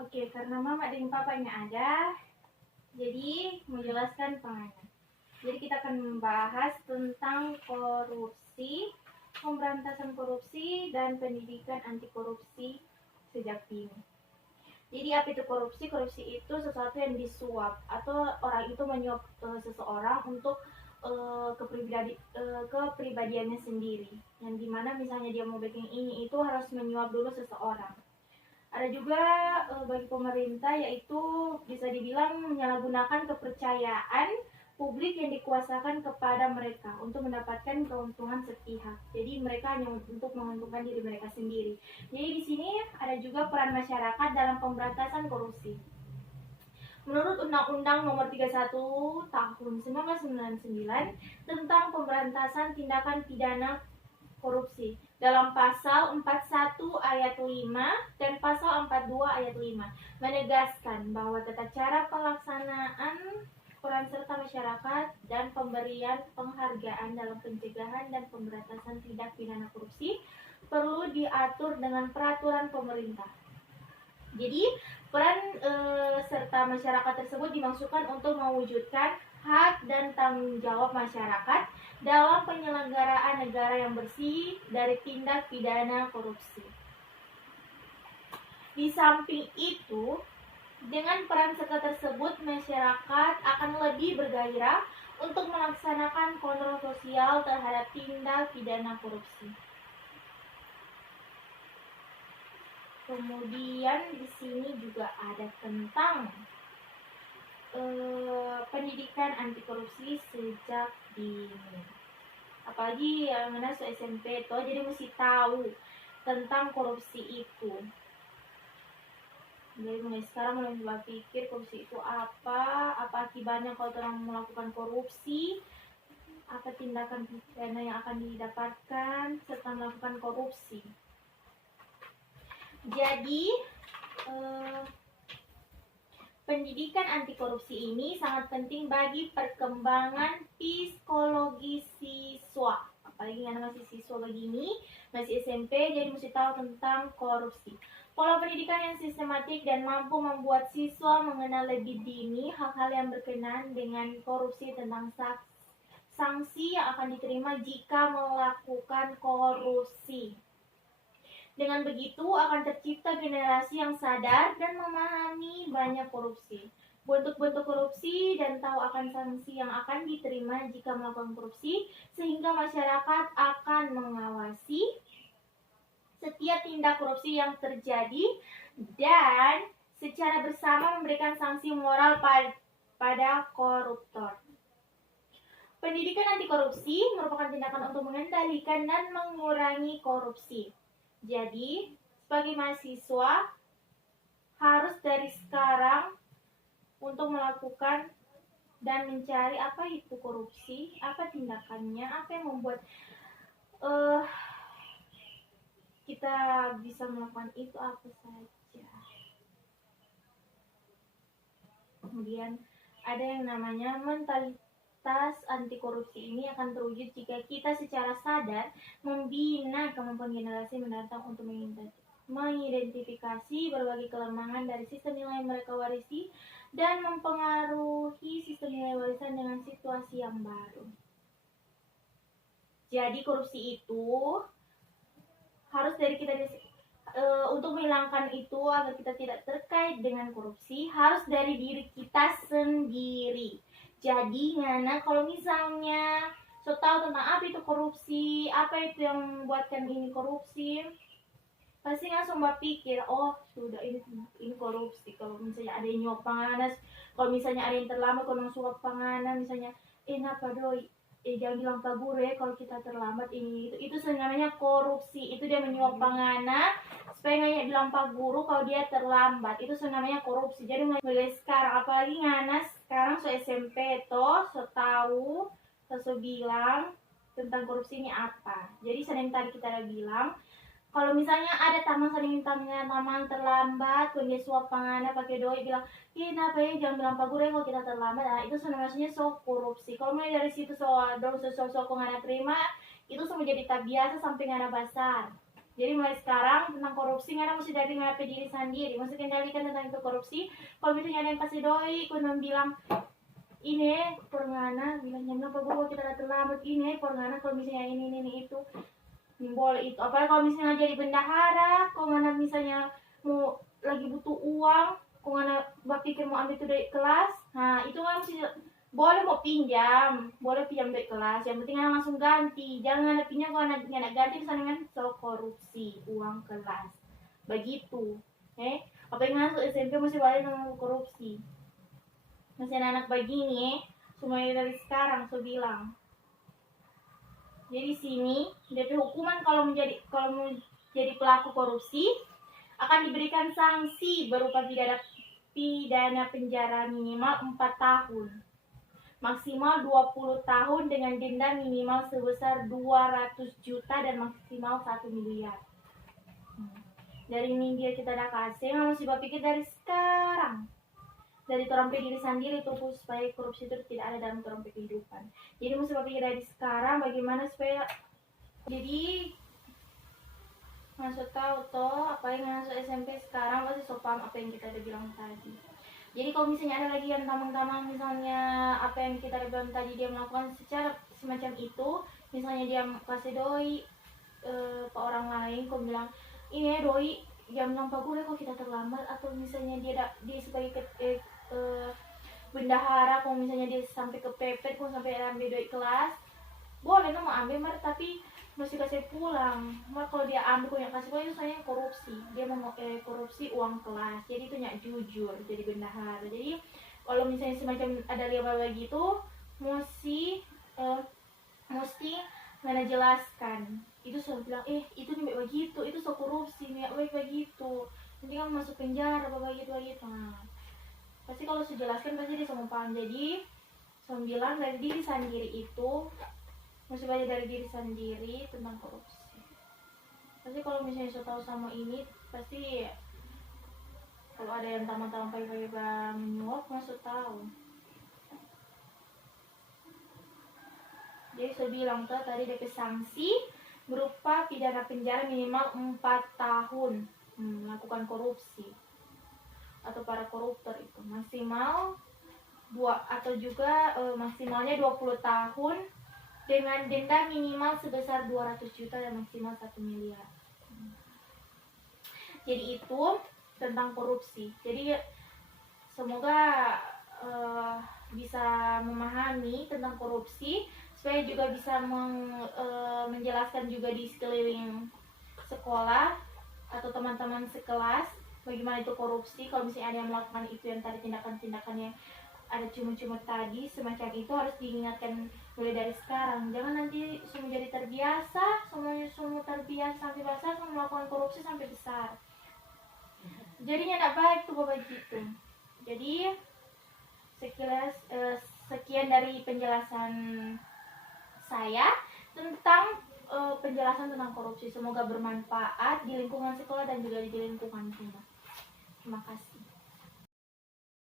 Oke, karena mama dan papanya ada, jadi menjelaskan pengannya. Jadi kita akan membahas tentang korupsi, pemberantasan korupsi, dan pendidikan anti korupsi sejak dini. Jadi apa itu korupsi? Korupsi itu sesuatu yang disuap atau orang itu menyuap seseorang untuk kepribadiannya sendiri. Yang dimana misalnya dia mau bikin ini itu harus menyuap dulu seseorang. Ada juga bagi pemerintah, yaitu bisa dibilang menyalahgunakan kepercayaan publik yang dikuasakan kepada mereka untuk mendapatkan keuntungan sepihak. Jadi mereka hanya untuk menguntungkan diri mereka sendiri. Jadi di sini ada juga peran masyarakat dalam pemberantasan korupsi. Menurut Undang-Undang Nomor 31 Tahun 1999 tentang pemberantasan tindakan pidana korupsi, dalam pasal 41 ayat 5 dan pasal 42 ayat 5 menegaskan bahwa tata cara pelaksanaan peran serta masyarakat dan pemberian penghargaan dalam pencegahan dan pemberantasan tindak pidana korupsi perlu diatur dengan peraturan pemerintah. Jadi peran serta masyarakat tersebut dimaksudkan untuk mewujudkan hak dan tanggung jawab masyarakat dalam penyelenggaraan negara yang bersih dari tindak pidana korupsi. Di samping itu, dengan peran serta tersebut, masyarakat akan lebih bergairah untuk melaksanakan kontrol sosial terhadap tindak pidana korupsi. Kemudian di sini juga ada tentang pendidikan anti korupsi sejak dini. Apalagi yang masuk SMP tuh, jadi mesti tahu tentang korupsi itu. Jadi mulai sekarang mulai berpikir korupsi itu apa akibatnya kalau orang melakukan korupsi, apa tindakan pidana yang akan didapatkan serta melakukan korupsi. Jadi pendidikan anti korupsi ini sangat penting bagi perkembangan psikologi siswa. Apalagi yang masih siswa begini, masih SMP, jadi mesti tahu tentang korupsi. Pola pendidikan yang sistematik dan mampu membuat siswa mengenal lebih dini hal-hal yang berkenaan dengan korupsi tentang sanksi yang akan diterima jika melakukan korupsi. Dengan begitu akan tercipta generasi yang sadar dan memahami banyak korupsi, bentuk-bentuk korupsi, dan tahu akan sanksi yang akan diterima jika melakukan korupsi, sehingga masyarakat akan mengawasi setiap tindak korupsi yang terjadi dan secara bersama memberikan sanksi moral pada koruptor. Pendidikan anti korupsi merupakan tindakan untuk mengendalikan dan mengurangi korupsi. Jadi, sebagai mahasiswa harus dari sekarang untuk melakukan dan mencari apa itu korupsi, apa tindakannya, apa yang membuat kita bisa melakukan itu apa saja. Kemudian ada yang namanya mentalitas anti korupsi ini akan terwujud jika kita secara sadar membina kemampuan generasi mendatang untuk mengidentifikasi berbagai kelemahan dari sistem nilai yang mereka warisi dan mempengaruhi sistem nilai warisan dengan situasi yang baru. Jadi korupsi itu harus dari kita untuk menghilangkan itu agar kita tidak terkait dengan korupsi harus dari diri kita sendiri. Jadi ngana kalau misalnya tahu tentang apa itu korupsi, apa itu yang membuatkan ini korupsi, pasti langsung berpikir, oh sudah ini korupsi. Kalau misalnya ada yang nyuap panganan, kalau misalnya ada yang terlambat kalau suap panganan, misalnya apa doi, jangan bilang Pak Guru ya kalau kita terlambat ini itu namanya korupsi. Itu dia menyuap panganan supaya nggak bilang Pak Guru kalau dia terlambat, itu namanya korupsi. Jadi mulai sekarang, apalagi nganas sekarang SMP toh tahu bilang tentang korupsi ini apa. Jadi sering tadi kita udah bilang kalau misalnya ada taman sering taman terlambat, kalau dia suap panganan pakai doi bilang, kenapa ya jangan bilang Pak Guru ya kalau kita terlambat. Nah, itu maksudnya korupsi. Kalau mulai dari situ nggak terima, itu jadi tak biasa sampai nggak basar. Jadi mulai sekarang tentang korupsi nggak mesti dari ngapain diri sendiri, mesti kendalikan tentang itu korupsi. Kalau misalnya ada yang kasih doi, kuno bilang ini porngana, bilangnya kenapa gua kita datang lambat ini porngana, kalau misalnya ini itu boleh itu. Apalagi kalau misalnya jadi bendahara, kalau mana misalnya mau lagi butuh uang, kalau mana berpikir mau ambil itu dari kelas, nah itu kan mesti boleh mau pinjam, boleh pinjam dari kelas, yang penting anak langsung ganti, jangan ada pinjam kalau anak ganti misalnya kan so korupsi uang kelas, begitu. Apa yang masuk SMP masih balik dengan korupsi, masih anak begini, semuanya dari sekarang so bilang. Jadi sini DP hukuman kalau menjadi pelaku korupsi akan diberikan sanksi berupa pidana penjara minimal 4 tahun. Maksimal 20 tahun dengan denda minimal sebesar 200 juta dan maksimal 1 miliar. Dari media kita ada kasih, nggak mesti berpikir dari sekarang. Dari torompe diri sendiri tuh supaya korupsi itu tidak ada dalam torompe kehidupan. Jadi mesti berpikir dari sekarang bagaimana supaya jadi masuk tahu toh apa yang masuk SMP sekarang pasti so paham apa yang kita udah bilang tadi. Jadi kalau misalnya ada lagi yang tamang-tamang misalnya apa yang kita udah bilang tadi dia melakukan secara semacam itu, misalnya dia kasih doi ke orang lain, kau bilang ini doi jam 6 pagi kok kita terlambat, atau misalnya dia sebagai bendahara, kalau misalnya dia sampai kepepet, kalau sampai ambil doi kelas, boleh mau ambil tapi mesti kasih pulang. Kalau dia ambil kau yang kasih pulang itu saya korupsi, dia mau korupsi uang kelas, jadi itu nyak jujur jadi bendahara. Jadi kalau misalnya semacam ada liabah begitu mesti mana jelaskan itu so bilang itu nih begitu, itu so korupsi nih begitu, nanti kan masuk penjara begitu. Nah pasti kalau sejelaskan pasti dia semua paham. Jadi so bilang dari diri sendiri itu mesti belajar dari diri sendiri tentang korupsi. Pasti kalau misalnya so tahu sama ini, pasti kalau ada yang taman-taman pagi-pagi menyuap masuk tahu. Jadi saya bilang tuh tadi DP sanksi berupa pidana penjara minimal 4 tahun melakukan korupsi atau para koruptor itu, maksimal maksimalnya 20 tahun dengan denda minimal sebesar 200 juta dan maksimal 1 miliar. Jadi itu tentang korupsi. Jadi semoga bisa memahami tentang korupsi, supaya juga bisa menjelaskan juga di sekeliling sekolah atau teman-teman sekelas bagaimana itu korupsi. Kalau misalnya ada yang melakukan itu yang tadi tindakan-tindakan yang ada cuma-cuma tadi semacam itu, harus diingatkan mulai dari sekarang. Jangan nanti semua jadi terbiasa, semua terbiasa sampai besar, semua melakukan korupsi sampai besar. Jadinya tidak baik tuh bapak gitu. Jadi sekian dari penjelasan saya tentang penjelasan tentang korupsi. Semoga bermanfaat di lingkungan sekolah dan juga di lingkungan rumah. Terima kasih.